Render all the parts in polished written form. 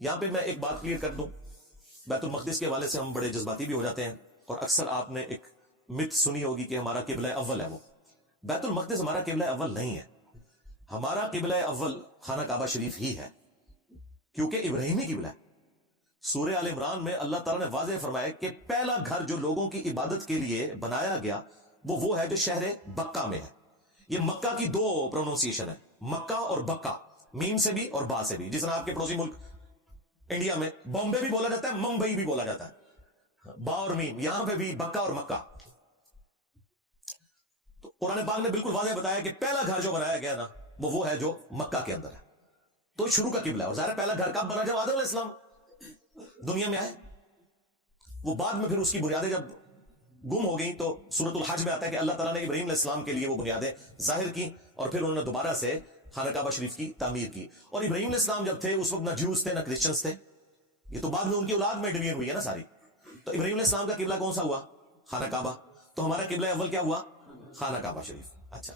یہاں پہ میں ایک بات کلیئر کر دوں، بیت المقدس کے حوالے سے ہم بڑے جذباتی بھی ہو جاتے ہیں، اور اکثر آپ نے ایک مت سنی ہوگی کہ ہمارا قبلہ اول ہے. وہ بیت المقدس ہمارا قبلہ اول نہیں ہے. ہمارا قبلہ اول خانہ کعبہ شریف ہی ہے، کیونکہ ابراہیمی قبلہ ہے. سورہ آل عمران میں اللہ تعالیٰ نے واضح فرمایا کہ پہلا گھر جو لوگوں کی عبادت کے لیے بنایا گیا وہ ہے جو شہر بکہ میں ہے. یہ مکہ کی دو پروننسیشن ہے، مکہ اور بکہ، میم سے بھی اور با سے بھی. جس طرح آپ کے پڑوسی ملک انڈیا میں بامبے بھی بولا جاتا ہے، ممبئی بھی بولا جاتا ہے، با اور میم. یہاں پہ بھی بکہ اور مکہ. تو قرآن پاک نے بالکل واضح بتایا کہ پہلا گھر جو بنایا گیا نا وہ ہے جو مکہ کے اندر ہے. تو شروع کا قبلہ ہے. اور ظاہر پہلا گھر کب بنا؟ جب آدم علیہ السلام دنیا میں آئے. وہ بعد میں پھر اس کی بنیادیں جب گم ہو گئی تو سورۃ الحج میں آتا ہے کہ اللہ تعالیٰ نے ابراہیم علیہ السلام کے لیے وہ بنیادیں ظاہر کی، اور پھر انہوں نے دوبارہ سے خانہ کعبہ شریف کی تعمیر کی. اور ابراہیم علیہ السلام جب تھے اس وقت نہ جیوز تھے نہ کرسچنز تھے. یہ تو بعد میں ان کی اولاد میں ڈویژن ہوئی ہے نا ساری. تو ابراہیم علیہ السلام کا قبلہ کون سا ہوا؟ خانہ کعبہ. تو ہمارا قبلہ اول کیا ہوا؟ خانہ کعبہ شریف. اچھا،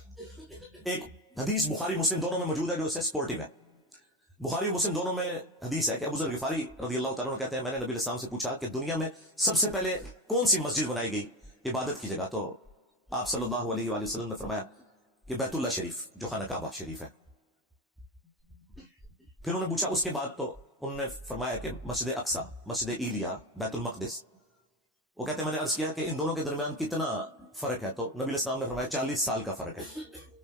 ایک حدیث بخاری مسلم دونوں میں موجود ہے جو اس سے سپورٹیو ہے. بخاری و مسلم دونوں میں حدیث ہے کہ ابو ذر غفاری رضی اللہ تعالیٰ عنہ کہتے ہیں میں نے نبی علیہ السلام سے پوچھا کہ دنیا میں سب سے پہلے کون سی مسجد بنائی گئی عبادت کی جگہ؟ تو آپ صلی اللہ علیہ وآلہ وسلم نے فرمایا کہ بیت اللہ شریف جو خانہ کعبہ شریف ہے. پھر انہوں نے پوچھا اس کے بعد، تو انہوں نے فرمایا کہ مسجد اقصی، مسجد ایلیا، بیت المقدس. وہ کہتے ہیں میں نے عرض کیا کہ ان دونوں کے درمیان کتنا فرق ہے؟ تو نبی علیہ السلام نے فرمایا 40 سال کا فرق ہے.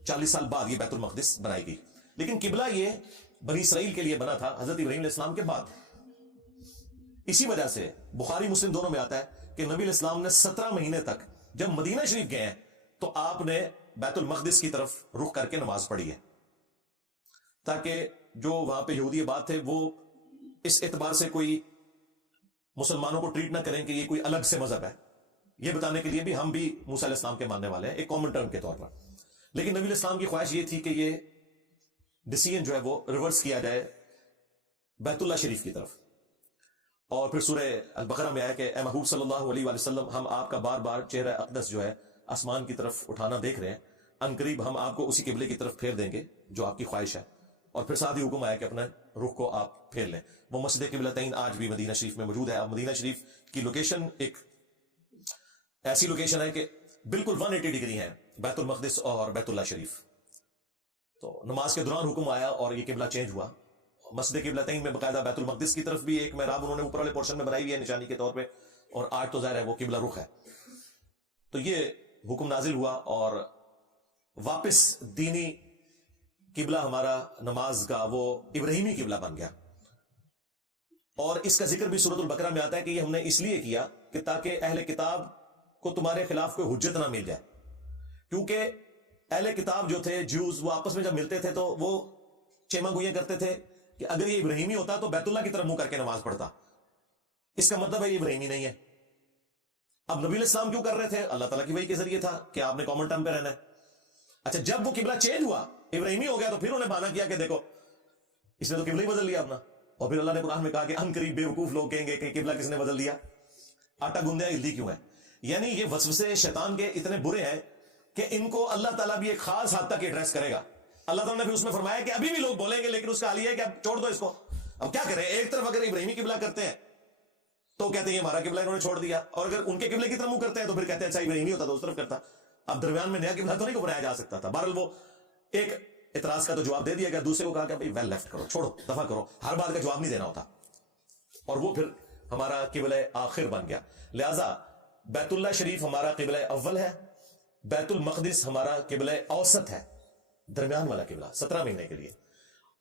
40 سال بعد یہ بیت المقدس بنائی گئی. لیکن قبلہ یہ بنی اسرائیل کے لیے بنا تھا حضرت ابراہیم علیہ السلام کے بعد. اسی وجہ سے بخاری مسلم دونوں میں آتا ہے کہ نبی علیہ السلام نے 17 مہینے تک جب مدینہ شریف گئے ہیں تو آپ نے بیت المقدس کی طرف رخ کر کے نماز پڑھی ہے، تاکہ جو وہاں پہ یہودی آباد تھے وہ اس اعتبار سے کوئی مسلمانوں کو ٹریٹ نہ کریں کہ یہ کوئی الگ سے مذہب ہے. یہ بتانے کے لیے بھی ہم بھی موسیٰ علیہ السلام کے ماننے والے ہیں، ایک کامن ٹرم کے طور پر. لیکن نبی علیہ السلام کی خواہش یہ تھی کہ یہ ڈیسیژن جو ہے وہ ریورس کیا جائے بیت اللہ شریف کی طرف. اور پھر سورہ البقرہ میں آیا کہ اے محبوب صلی اللہ علیہ وآلہ وسلم ہم آپ کا بار بار چہرہ اقدس جو ہے آسمان کی طرف اٹھانا دیکھ رہے ہیں، ان قریب ہم آپ کو اسی قبلے کی طرف پھیر دیں گے جو آپ کی خواہش ہے. اور پھر ساتھ ہی حکم آیا کہ اپنے رخ کو آپ پھیر لیں. وہ مسجد قبلتین آج بھی مدینہ شریف میں موجود ہے. اب مدینہ شریف کی لوکیشن ایک ایسی لوکیشن ہے کہ بالکل 180 ڈگری ہے بیت المقدس اور بیت اللہ شریف. تو نماز کے دوران حکم آیا اور یہ قبلہ چینج ہوا. مسجد قبلتین میں باقاعدہ بیت المقدس کی طرف بھی ایک محراب انہوں نے اوپر والے پورشن میں بنائی ہوئی ہے نشانی کے طور پہ، اور آج تو ظاہر ہے وہ قبلہ رخ ہے. تو یہ حکم نازل ہوا اور واپس دینی قبلہ ہمارا نماز کا وہ ابراہیمی قبلہ بن گیا. اور اس کا ذکر بھی سورۃ البقرہ میں آتا ہے کہ یہ ہم نے اس لیے کیا کہ تاکہ اہل کتاب کو تمہارے خلاف کوئی حجت نہ مل جائے. کیونکہ اہل کتاب جو تھے جیوز، وہ آپس میں جب ملتے تھے تو وہ چیما گوئیاں کرتے تھے کہ اگر یہ ابراہیمی ہوتا تو بیت اللہ کی طرف منہ کر کے نماز پڑھتا. اس کا مطلب ہے یہ ابراہیمی نہیں ہے. اب نبی علیہ السلام کیوں کر رہے تھے؟ اللہ تعالیٰ کی وحی کے ذریعے تھا کہ آپ نے کامن ٹرم پہ رہنا ہے. اچھا، جب وہ قبلہ چینج ہوا ابراہیمی ہو گیا تو پھر انہوں نے بہانہ کیا کہ دیکھو اس نے تو قبلہ ہی بدل لیا اپنا. اور پھر اللہ نے قرآن میں کہا کہ ان قریب بیوقوف لوگ کہیں گے کہ قبلہ کس نے بدل دیا، آٹا گوندیا ہلدی کیوں ہے. یعنی یہ وسوسے شیطان کے اتنے برے ہیں کہ ان کو اللہ تعالیٰ بھی ایک خاص حد تک ایڈریس کرے گا. اللہ تعالیٰ نے پھر اس میں فرمایا کہ ابھی بھی لوگ بولیں گے، لیکن اس کا حال یہ ہے کہ اب چھوڑ دو اس کو. اب کیا کریں؟ ایک طرف اگر ابراہیمی قبلہ کرتے ہیں تو کہتے ہیں یہ ہمارا قبلہ انہوں نے چھوڑ دیا، اور اگر ان کے قبلے کی طرف منہ کرتے ہیں تو پھر کہتے ہیں اچھا ابراہیمی ہوتا تو اس طرف کرتا. اب درمیان میں نیا قبلہ تو نہیں کو بنایا جا سکتا تھا. بہرحال وہ ایک اعتراض کا تو جواب دے دیا گیا، دوسرے کو کہا کہ بھائی ویل لیفٹ کرو، چھوڑو، دفع کرو، ہر بات کا جواب نہیں دینا ہوتا. اور وہ پھر ہمارا قبلہ آخر بن گیا. لہذا بیت اللہ شریف ہمارا قبلہ اول ہے، بیت المقدس ہمارا قبلہ اوسط ہے، درمیان والا قبلہ 17 مہینے کے لیے.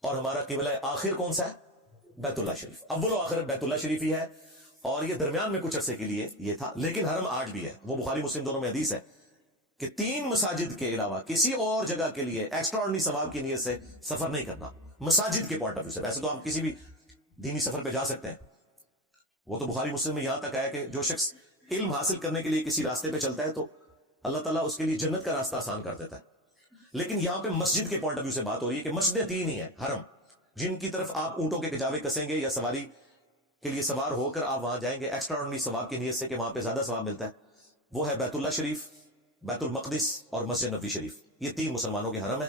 اور ہمارا قبلہ آخر کون سا ہے؟ بیت اللہ شریف. اول و آخر بیت اللہ شریف ہی ہے، اور یہ درمیان میں کچھ عرصے کے لیے یہ تھا. لیکن حرم آج بھی ہے. وہ بخاری مسلم دونوں میں حدیث ہے کہ 3 مساجد کے علاوہ کسی اور جگہ کے لیے ایکسٹرا آرڈنری ثواب کی نیت سے سفر نہیں کرنا مساجد کے پوائنٹ آف ویو سے. ویسے تو ہم کسی بھی دینی سفر پہ جا سکتے ہیں. وہ تو بخاری مسلم میں یہاں تک آیا کہ جو شخص علم حاصل کرنے کے لیے کسی راستے پہ چلتا ہے تو اللہ تعالیٰ اس کے لیے جنت کا راستہ آسان کر دیتا ہے. لیکن یہاں پہ مسجد کے پوائنٹ آف ویو سے بات ہو رہی ہے کہ مسجدیں 3 ہی ہیں حرم، جن کی طرف آپ اونٹوں کے گجاوے کسیں گے یا سواری کے لیے سوار ہو کر آپ وہاں جائیں گے ایکسٹرا آرڈنری ثواب کی نیت سے کہ وہاں پہ زیادہ ثواب ملتا ہے. وہ ہے بیت اللہ شریف، بیت المقدس اور مسجد نبوی شریف. یہ 3 مسلمانوں کے حرم ہے.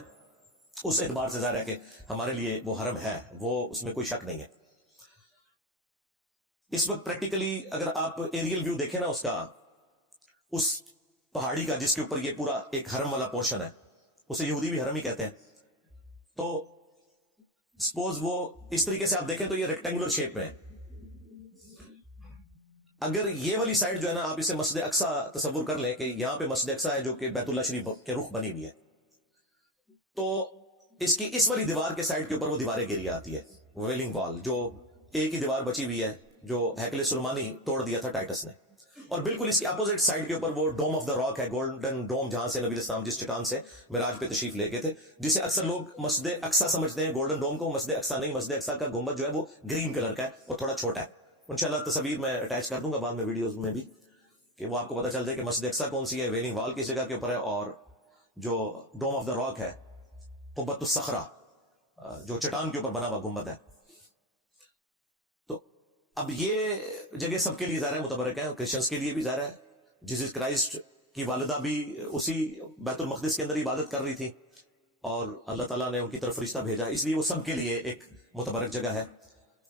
اس اعتبار سے ظاہر ہے کہ ہمارے لیے وہ حرم ہے، وہ اس میں کوئی شک نہیں ہے. اس وقت پریکٹیکلی اگر آپ ایریل ویو دیکھیں نا اس کا، اس پہاڑی کا جس کے اوپر یہ پورا ایک حرم والا پورشن ہے، اسے یہودی بھی حرم ہی کہتے ہیں، تو سپوز وہ اس طریقے سے آپ دیکھیں تو یہ ریکٹینگولر شیپ میں ہے. اگر یہ والی سائڈ جو ہے نا، آپ اسے مسجد اقصی تصور کر لیں کہ یہاں پہ مسجد اقصی ہے جو کہ بیت اللہ شریف کے رخ بنی ہوئی ہے، تو اس کی اس والی دیوار کے سائڈ کے اوپر وہ دیواریں گری آتی ہے، ویلنگ وال، جو ایک ہی دیوار بچی ہوئی ہے جو ہیکل سلیمانی توڑ دیا تھا ٹائٹس نے. اور بالکل اس کی اپوزٹ سائڈ کے اوپر وہ ڈوم آف دا راک ہے، گولڈن ڈوم، جہاں سے نبی السلام جس چٹان سے معراج پہ تشریف لے گئے تھے، جسے اکثر لوگ مسجد اقصی سمجھتے ہیں. گولڈن ڈوم کو مسجد اقصی نہیں، مسجد اقصی کا گنبد جو ہے وہ گرین کلر کا ہے اور تھوڑا چھوٹا ہے. انشاءاللہ تصویر میں اٹیچ کر دوں گا بعد میں ویڈیوز میں بھی، کہ وہ آپ کو پتہ چل جائے کہ مسجد اقصی کون سی ہے، ویلنگ وال کس جگہ کے اوپر ہے، اور جو ڈوم آف دا راک ہے، قبۃ الصخرہ، جو چٹان کے اوپر بنا ہوا گنبد ہے. تو اب یہ جگہ سب کے لیے ظاہر ہے متبرک ہے، کرسچنس کے لیے بھی ظاہر ہے. جیسس کرائسٹ کی والدہ بھی اسی بیت المقدس کے اندر عبادت کر رہی تھی، اور اللہ تعالیٰ نے ان کی طرف فرشتہ بھیجا، اس لیے وہ سب کے لیے ایک متبرک جگہ ہے.